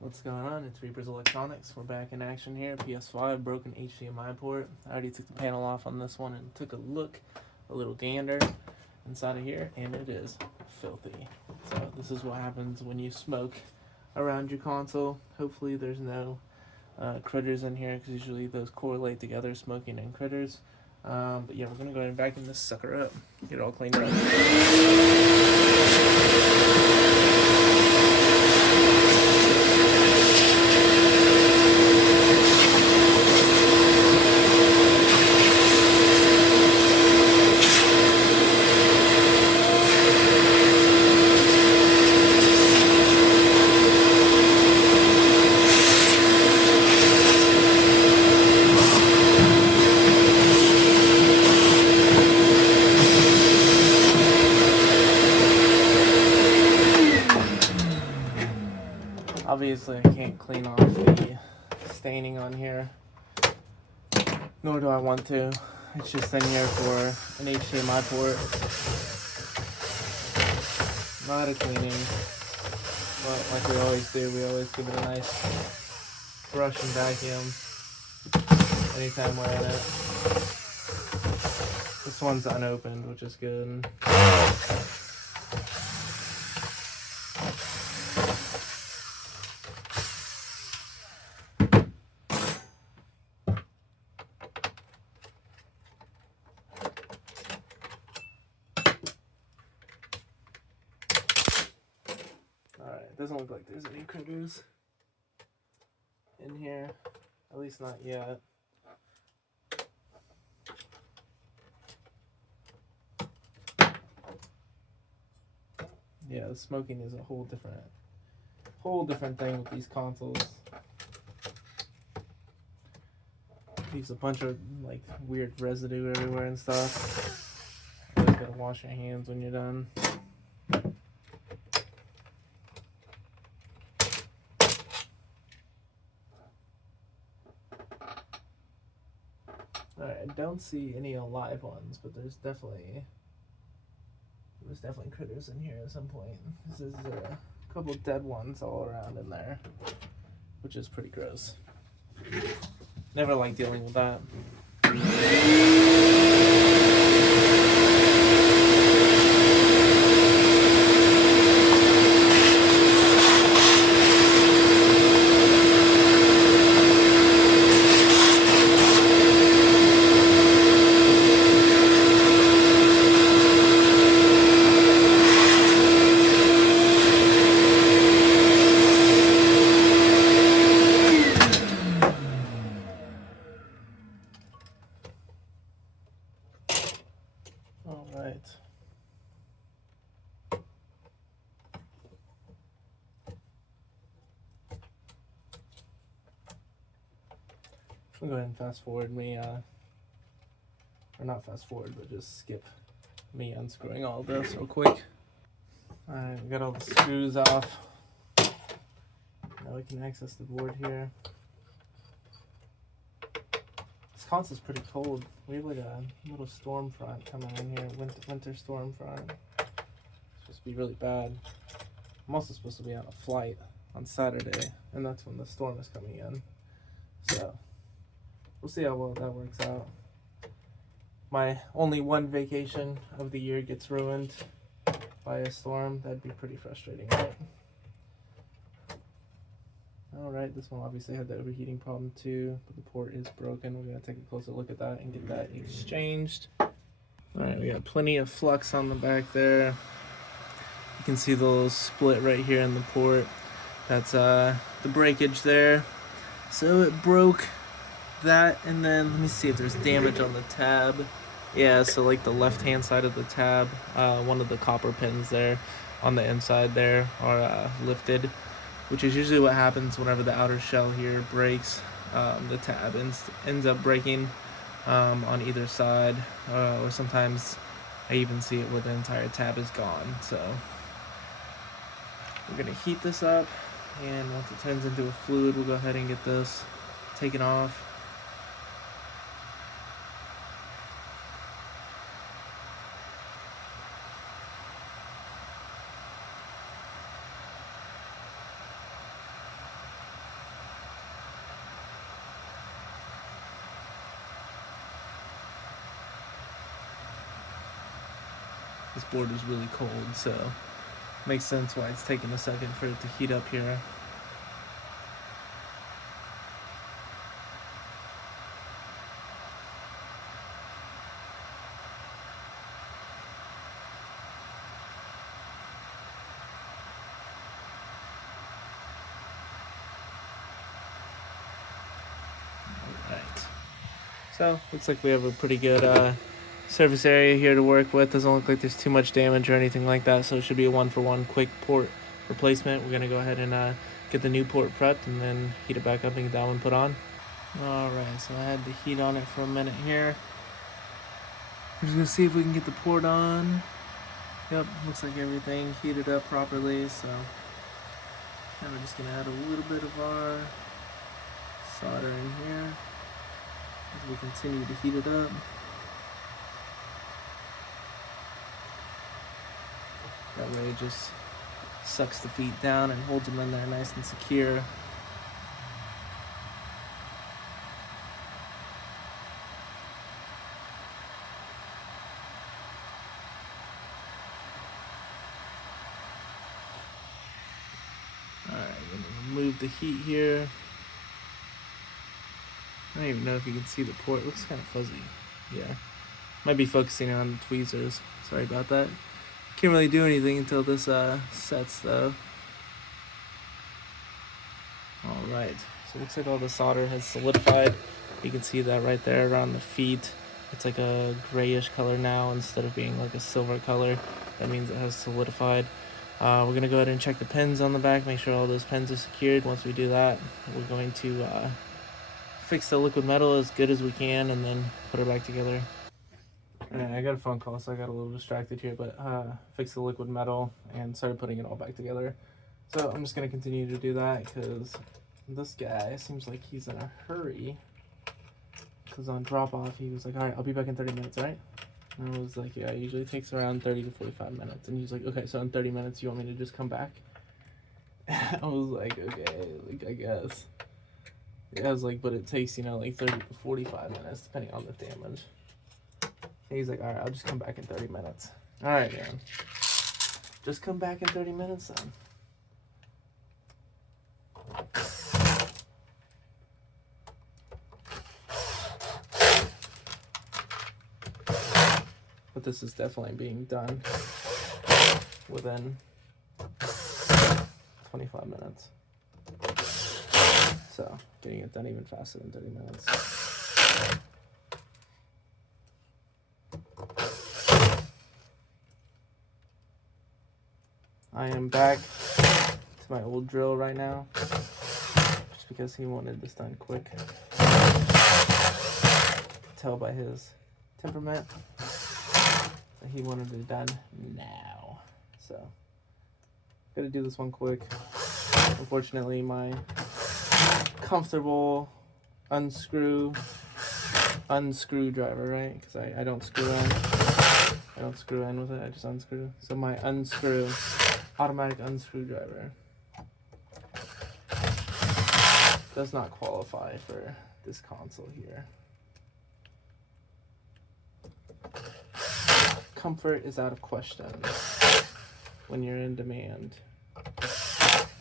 What's going on? It's Reapers Electronics. We're back in action here. PS5 broken HDMI port. I already took the panel off on this one and took a look, a little gander inside of here, and it is filthy. So this is what happens when you smoke around your console. Hopefully there's no critters in here, because usually those correlate together, smoking and critters. But yeah, we're going to go ahead and vacuum this sucker up, get it all cleaned up. Obviously, I can't clean off the staining on here, nor do I want to. It's just in here for an HDMI port. Not a cleaning, but like we always do, we always give it a nice brush and vacuum anytime we're in it. This one's unopened, which is good. Alright, it doesn't look like there's any critters in here, at least not yet. Yeah, the smoking is a whole different thing with these consoles. Leaves a bunch of like weird residue everywhere and stuff. Always gotta wash your hands when you're done. Alright, I don't see any alive ones, but there's definitely critters in here at some point. This is a couple dead ones all around in there, which is pretty gross. Never like dealing with that. Alright. We'll go ahead and fast forward me, or not fast forward, but just skip me unscrewing all this real quick. Alright, we got all the screws off. Now we can access the board here. This console's pretty cold. We have like a little storm front coming in here, winter storm front. It's supposed to be really bad. I'm also supposed to be on a flight on Saturday, and that's when the storm is coming in. So we'll see how well that works out. My only one vacation of the year gets ruined by a storm. That'd be pretty frustrating, right? Alright, this one obviously had the overheating problem too, but the port is broken. We're going to take a closer look at that and get that exchanged. Alright, we got plenty of flux on the back there. You can see the little split right here in the port. That's the breakage there. So it broke that, and then let me see if there's damage on the tab. Yeah, so like the left hand side of the tab, one of the copper pins there on the inside there are lifted, which is usually what happens whenever the outer shell here breaks. The tab ends up breaking on either side, or sometimes I even see it where the entire tab is gone. So we're gonna heat this up, and once it turns into a fluid, we'll go ahead and get this taken off. this board is really cold, so makes sense why it's taking a second for it to heat up here. So, looks like we have a pretty good surface area here to work with. Doesn't look like there's too much damage or anything like that, so it should be a 1-for-1 quick port replacement. We're going to go ahead and get the new port prepped and then heat it back up and get that one put on. Alright, so I had the heat on it for a minute here. We're just going to see if we can get the port on. Yep, looks like everything heated up properly, so now we're just going to add a little bit of our solder in here as we continue to heat it up. That way it just sucks the feet down and holds them in there nice and secure. Alright, I'm gonna remove the heat here. I don't even know if you can see the port. It looks kind of fuzzy. Yeah. Might be focusing on the tweezers. Sorry about that. Can't really do anything until this sets though. Alright. So it looks like all the solder has solidified. You can see that right there around the feet. It's like a grayish color now instead of being like a silver color. That means it has solidified. We're going to go ahead and check the pins on the back, make sure all those pins are secured. Once we do that, we're going to fix the liquid metal as good as we can and then put it back together. Alright, I got a phone call, so I got a little distracted here, but fix the liquid metal and started putting it all back together. So I'm just going to continue to do that because this guy seems like he's in a hurry. Because on drop off, he was like, alright, I'll be back in 30 minutes, right? And I was like, yeah, it usually takes around 30 to 45 minutes. And he's like, okay, so in 30 minutes, you want me to just come back? I was like, okay, like, I guess. Yeah, I was like, but it takes, you know, like 30 to 45 minutes, depending on the damage. And he's like, alright, I'll just come back in 30 minutes. Alright, man. Just come back in 30 minutes, then. But this is definitely being done within 25 minutes. So, getting it done even faster than 30 minutes. I am back to my old drill right now, just because he wanted this done quick. Tell by his temperament that he wanted it done now. So, gotta do this one quick. Unfortunately, my comfortable unscrew driver, right? Because I don't screw in. I don't screw in with it, I just unscrew. So my automatic unscrew driver does not qualify for this console here. Comfort is out of question when you're in demand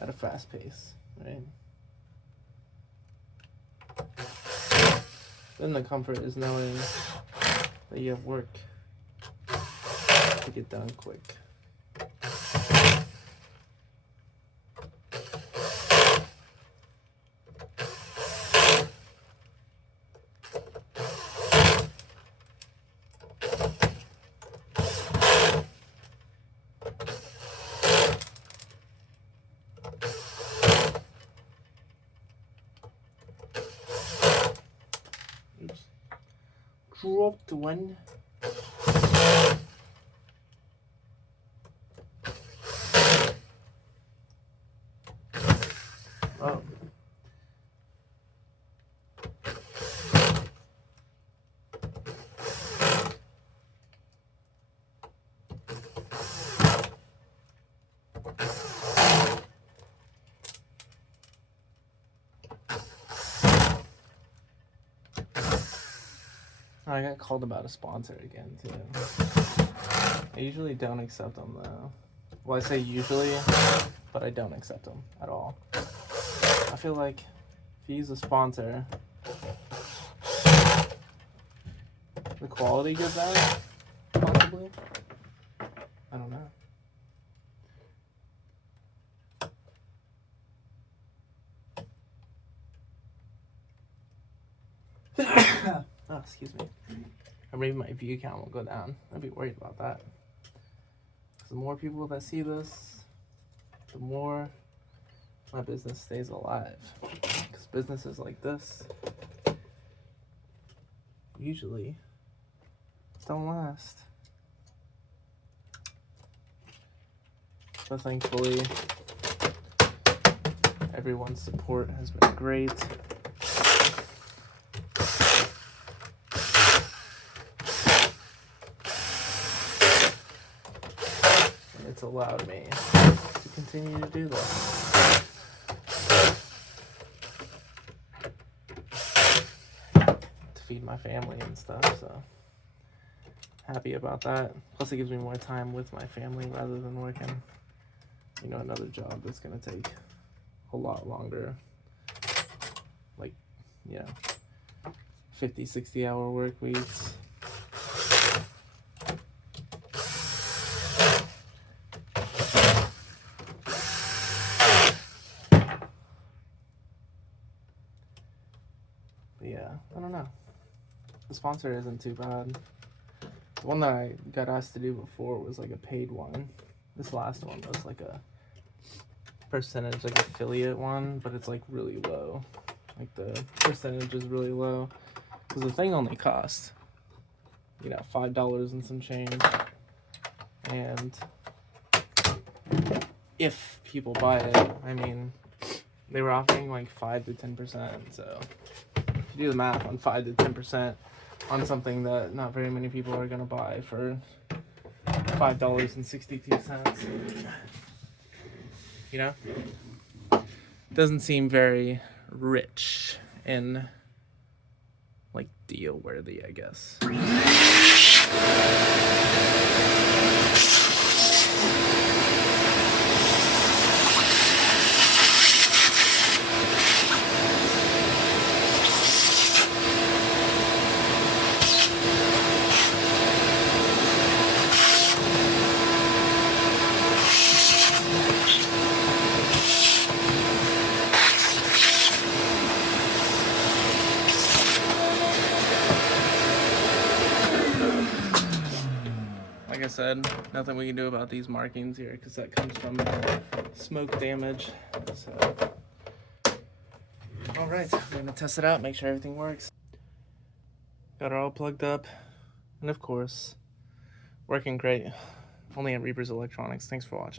at a fast pace, right? Then the comfort is knowing that you have work to get done quick. Dropped one. Oh. I got called about a sponsor again, too. I usually don't accept them though. Well, I say usually, but I don't accept them at all. I feel like if you use a sponsor, the quality goes out, possibly. I don't know. Oh, excuse me. Or maybe my view count will go down. I'd be worried about that. The more people that see this, the more my business stays alive. Because businesses like this usually don't last. But thankfully, everyone's support has been great. And it's allowed me to continue to do this. To feed my family and stuff, so happy about that. Plus it gives me more time with my family rather than working, you know, another job that's gonna take a lot longer. Like, you know, 50, 60-hour work weeks. But yeah, I don't know. The sponsor isn't too bad. The one that I got asked to do before was like a paid one. This last one was like a percentage, like affiliate one, but it's like really low. Like the percentage is really low because the thing only costs, you know, $5 and some change. And if people buy it, I mean, they were offering like 5 to 10%. So if you do the math on 5 to 10% on something that not very many people are gonna buy for $5.62, you know, doesn't seem very rich and like deal worthy, I guess. Like I said, nothing we can do about these markings here because that comes from smoke damage. So, all right, we're gonna test it out, make sure everything works. Got it all plugged up, and of course, working great. Only at Reaper's Electronics. Thanks for watching.